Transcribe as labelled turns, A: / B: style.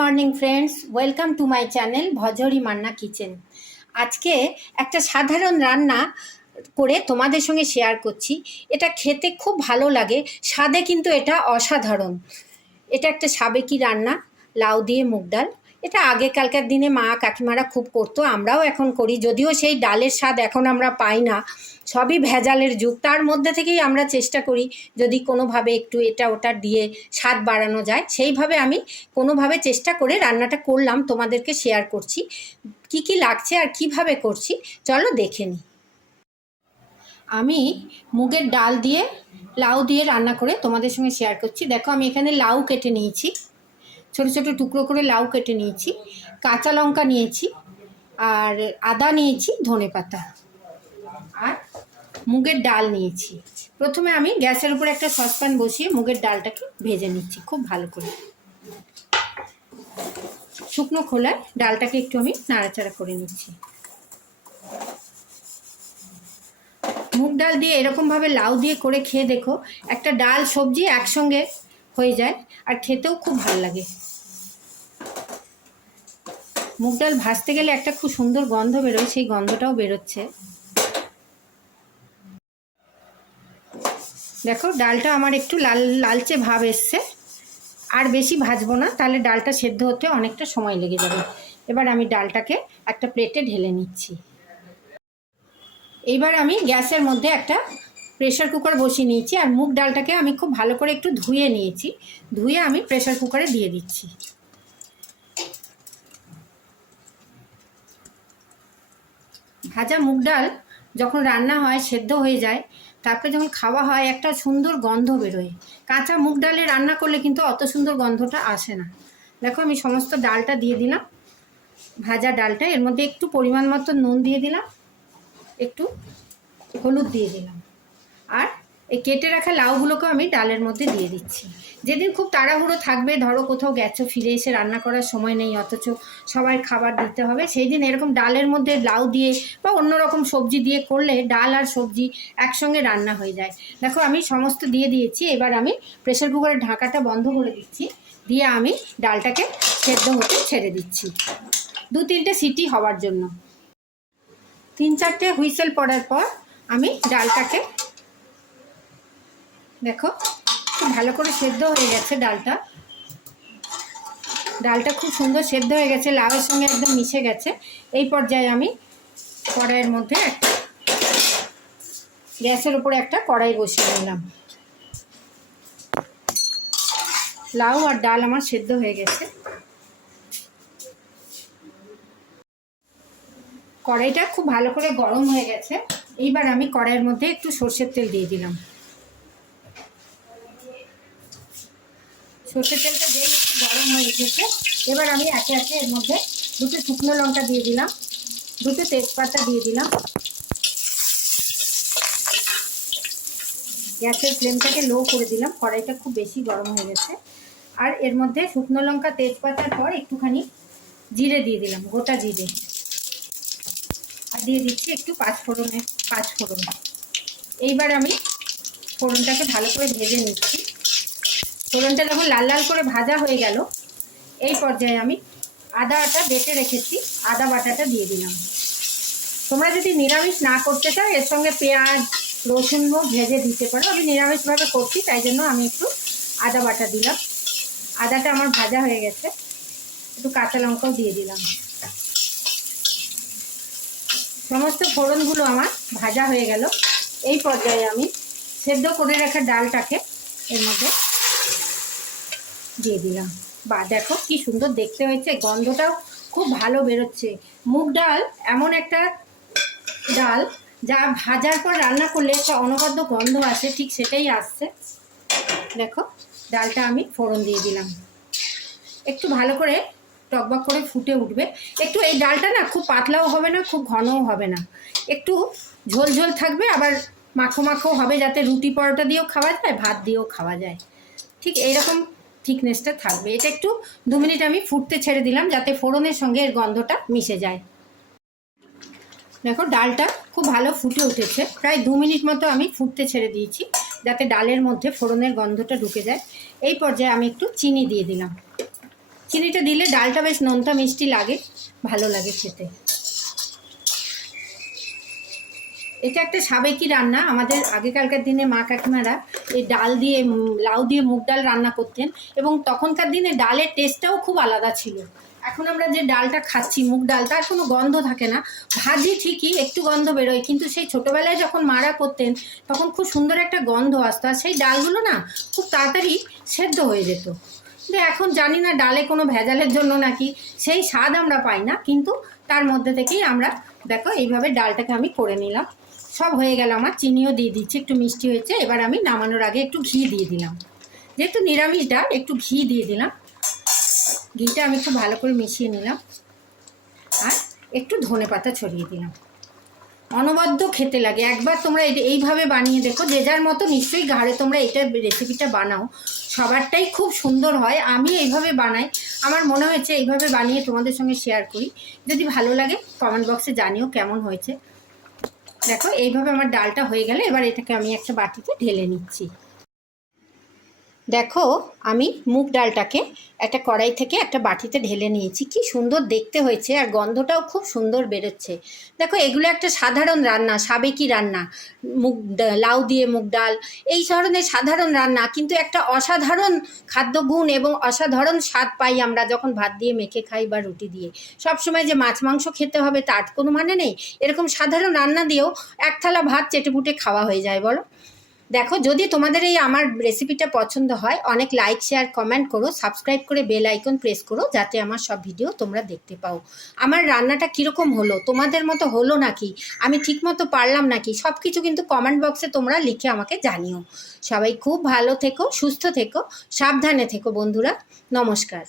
A: Morning friends welcome to my channel Bhajori Manna kitchen আজকে একটা সাধারণ রান্না করে তোমাদের সঙ্গে শেয়ার করছি। এটা খেতে খুব ভালো লাগে, স্বাদে কিন্তু এটা অসাধারণ। এটা একটা সাবেকি রান্না, লাউ দিয়ে মুগ ডাল। এটা আগেকালকার দিনে মা কাকিমারা খুব করতো, আমরাও এখন করি। যদিও সেই ডালের স্বাদ এখন আমরা পাই না, সবই ভেজালের যুগ। তার মধ্যে থেকেই আমরা চেষ্টা করি যদি কোনোভাবে একটু এটা ওটা দিয়ে স্বাদ বাড়ানো যায়। সেইভাবে আমি কোনোভাবে চেষ্টা করে রান্নাটা করলাম, তোমাদেরকে শেয়ার করছি। কি কি লাগছে আর কীভাবে করছি, চলো দেখে নিই। আমি মুগের ডাল দিয়ে, লাউ দিয়ে রান্না করে তোমাদের সঙ্গে শেয়ার করছি। দেখো, আমি এখানে লাউ কেটে নিয়েছি। ছোট ছোট টুকরো করে লাউ কেটে নিয়েছি, কাঁচা লঙ্কা নিয়েছি আর আদা নিয়েছি, ধনে পাতা আর মুগের ডাল নিয়েছি। প্রথমে আমি গ্যাসের উপর একটা সসপ্যান বসিয়ে মুগের ডালটাকে ভেজে নিচ্ছি খুব ভালো করে। শুকনো খোলায় ডালটাকে একটু আমি নাড়াচাড়া করে নিচ্ছি। মুগ ডাল দিয়ে এরকমভাবে লাউ দিয়ে করে খেয়ে দেখো, একটা ডাল সবজি একসঙ্গে হয়ে যায় আর খেতেও খুব ভালো লাগে। মুগ ডাল ভাজতে গেলে একটা খুব সুন্দর গন্ধ বেরোয়, সেই গন্ধটাও বেরোচ্ছে। দেখো, ডালটা আমার একটু লাল, লালচে ভাব এসছে। আর বেশি ভাজবো না, তাহলে ডালটা সেদ্ধ হতে অনেকটা সময় লেগে যাবে। এবার আমি ডালটাকে একটা প্লেটে ঢেলে নিচ্ছি। এইবার আমি গ্যাসের মধ্যে একটা প্রেশার কুকার বসিয়ে নিয়েছি আর মুগ ডালটাকে আমি খুব ভালো করে একটু ধুয়ে নিয়েছি। ধুয়ে আমি প্রেশার কুকারে দিয়ে দিচ্ছি। ভাজা মুগ ডাল যখন রান্না হয়, সেদ্ধ হয়ে যায়, তারপরে যখন খাওয়া হয়, একটা সুন্দর গন্ধ বেরোয়। কাঁচা মুগ ডালে রান্না করলে কিন্তু অত সুন্দর গন্ধটা আসে না। দেখো আমি সমস্ত ডালটা দিয়ে দিলাম। ভাজা ডালটা, এর মধ্যে একটু পরিমাণ মতো নুন দিয়ে দিলাম। একটু হলুদ দিয়ে দিলাম। আর এই কেটে রাখা লাউগুলোকে আমি ডালের মধ্যে দিয়ে দিচ্ছি। যেদিন খুব তাড়াহুড়ো থাকবে, ধরো কোথাও গেছো, ফিরে এসে রান্না করার সময় নেই, অথচ সবাই খাবার দিতে হবে সেই দিন এরকম ডালের মধ্যে লাউ দিয়ে বা অন্য রকম সবজি দিয়ে করলে ডাল আর সবজি একসঙ্গে রান্না হয়ে যায়। দেখো আমি সমস্ত দিয়ে দিয়েছি, এবার আমি প্রেশার কুকারের ঢাকাটা বন্ধ করে দিচ্ছি, দিয়ে আমি ডালটাকে সেদ্ধ হতে ছেড়ে দিচ্ছি। দু তিনটে সিটি হওয়ার জন্য। তিন চারটে হুইসেল পড়ার পর আমি ডালটাকে দেখো, খুব ভালো করে সেদ্ধ হয়ে গেছে ডালটা। ডালটা খুব সুন্দর সেদ্ধ হয়ে গেছে, লাউয়ের সঙ্গে একদম মিশে গেছে। এই পর্যায়ে আমি কড়াইয়ের মধ্যে একটা গ্যাসের উপরে একটা কড়াই বসিয়ে নিলাম। লাউ আর ডাল আমার সেদ্ধ হয়ে গেছে। কড়াইটা খুব ভালো করে গরম হয়ে গেছে। এইবার আমি কড়াইয়ের মধ্যে একটু সর্ষের তেল দিয়ে দিলাম। সর্ষের তেলটা দিয়ে একটু গরম হয়ে উঠেছে। এবার আমি একে একে এর মধ্যে দুটো শুকনো লঙ্কা দিয়ে দিলাম, দুটো তেজপাতা দিয়ে দিলাম। গ্যাসের ফ্লেমটাকে লো করে দিলাম, কড়াইটা খুব বেশি গরম হয়ে গেছে। আর এর মধ্যে শুকনো লঙ্কা, তেজপাতার পর একটুখানি জিরে দিয়ে দিলাম, গোটা জিরে। আর দিয়ে দিচ্ছি একটু পাঁচ ফোড়নের, পাঁচ ফোড়ন। এইবার আমি ফোড়নটাকে ভালো করে ভেজে নিচ্ছি। ফোড়নটা যখন লাল লাল করে ভাজা হয়ে গেল, এই পর্যায়ে আমি আদা আটা বেটে রেখেছি, আদা বাটাটা দিয়ে দিলাম। তোমরা যদি নিরামিষ না করতে চাও, এর সঙ্গে পেঁয়াজ রসুনও ভেজে দিতে পারো। আমি নিরামিষভাবে করছি, তাই জন্য আমি একটু আদা বাটা দিলাম। আদাটা আমার ভাজা হয়ে গেছে, একটু কাঁচা লঙ্কাও দিয়ে দিলাম। সমস্ত ফোড়নগুলো আমার ভাজা হয়ে গেল। এই পর্যায়ে আমি সেদ্ধ করে রাখা ডালটাকে এর মধ্যে দিয়ে দিলাম। বা দেখো কি সুন্দর দেখতে হয়েছে, গন্ধটাও খুব ভালো বেরোচ্ছে। মুগ ডাল এমন একটা ডাল যা ভাজার পর রান্না করলে একটা অনবদ্য গন্ধ আসে, ঠিক সেটাই আসছে। দেখো, ডালটা আমি ফোড়ন দিয়ে দিলাম। একটু ভালো করে টকবক করে ফুটে উঠবে। একটু এই ডালটা না খুব পাতলাও হবে না, খুব ঘনও হবে না। একটু ঝোল ঝোল থাকবে, আবার মাখো মাখো হবে যাতে রুটি পরোটা দিয়েও খাওয়া যায়, ভাত দিয়েও খাওয়া যায়। ঠিক এইরকম থিকনেসটা থাকবে। এটা একটু দু মিনিট আমি ফুটতে ছেড়ে দিলাম যাতে ফোড়নের সঙ্গে এর গন্ধটা মিশে যায়। দেখো, ডালটা খুব ভালো ফুটে উঠেছে। প্রায় দু মিনিট মতো আমি ফুটতে ছেড়ে দিয়েছি যাতে ডালের মধ্যে ফোড়নের গন্ধটা ঢুকে যায়। এই পর্যায়ে আমি একটু চিনি দিয়ে দিলাম। চিনিটা দিলে ডালটা বেশ নোনতা মিষ্টি লাগে, ভালো লাগে খেতে। এটা একটা সাবেকি রান্না। আমাদের আগেকালকার দিনে মা কাকিমারা এই ডাল দিয়ে লাউ দিয়ে মুগ ডাল রান্না করতেন এবং তখনকার দিনে ডালের টেস্টটাও খুব আলাদা ছিল। এখন আমরা যে ডালটা খাচ্ছি, মুগ ডাল, তার কোনো গন্ধ থাকে না। ভাজি ঠিকই, একটু গন্ধ বেরোয়, কিন্তু সেই ছোটোবেলায় যখন মারা করতেন, তখন খুব সুন্দর একটা গন্ধ আসতো। আর সেই ডালগুলো না, খুব তাড়াতাড়ি সেদ্ধ হয়ে যেত। কিন্তু এখন জানি না, ডালে কোনো ভেজালের জন্য নাকি সেই স্বাদ আমরা পাই না, কিন্তু তার মধ্যে থেকেই আমরা, দেখো, এইভাবে ডালটাকে আমি করে নিলাম। সব হয়ে গেল আমার, চিনিও দিয়ে দিচ্ছি, একটু মিষ্টি হয়েছে, এবার আমি নামানোর আগে একটু ঘি দিয়ে দিলাম। যেহেতু নিরামিষ ডাল, একটু ঘি দিয়ে দিলাম। ঘিটা আমি একটু ভালো করে মিশিয়ে নিলাম। আর একটু ধনে পাতা ছড়িয়ে দিলাম। অনবদ্য খেতে লাগে। একবার তোমরা এইভাবে বানিয়ে দেখো, যে যার মতো নিশ্চয়ই ঘাড়ে তোমরা এটা রেসিপিটা বানাও। সবারটাই খুব সুন্দর হয়। আমি এইভাবে বানাই। আমার মনে হয়েছে এইভাবে বানিয়ে তোমাদের সঙ্গে শেয়ার করি। যদি ভালো লাগে কমেন্ট বক্সে জানিও কেমন হয়েছে। দেখো এইভাবে আমার ডালটা হয়ে গেলে। এবার এটাকে আমি একটা বাটিতে ঢেলে নিচ্ছি। দেখো, আমি মুগ ডালটাকে একটা কড়াই থেকে একটা বাটিতে ঢেলে নিয়েছি। কি সুন্দর দেখতে হয়েছে আর গন্ধটাও খুব সুন্দর বেরোচ্ছে। দেখো, এগুলো একটা সাধারণ রান্না, সাবেকি রান্না। মুগ লাউ দিয়ে মুগ ডাল, এই ধরনের সাধারণ রান্না, কিন্তু একটা অসাধারণ খাদ্যগুণ এবং অসাধারণ স্বাদ পাই আমরা যখন ভাত দিয়ে মেখে খাই বা রুটি দিয়ে। সবসময় যে মাছ মাংস খেতে হবে তার কোনো মানে নেই। এরকম সাধারণ রান্না দিয়েও এক থালা ভাত চেটেপুটে খাওয়া হয়ে যায়, বলো? দেখো, যদি তোমাদের এই আমার রেসিপিটা পছন্দ হয়, অনেক লাইক শেয়ার কমেন্ট করো সাবস্ক্রাইব করে বেল আইকন প্রেস করো, যাতে আমার সব ভিডিও তোমরা দেখতে পাও। আমার রান্নাটা কীরকম হলো? তোমাদের মতো হলো নাকি? আমি ঠিকমতো পারলাম নাকি? সব কিছু কিন্তু কমেন্ট বক্সে তোমরা লিখে আমাকে জানিও। সবাই খুব ভালো থেকো, সুস্থ থেকো, সাবধানে থেকো বন্ধুরা। নমস্কার।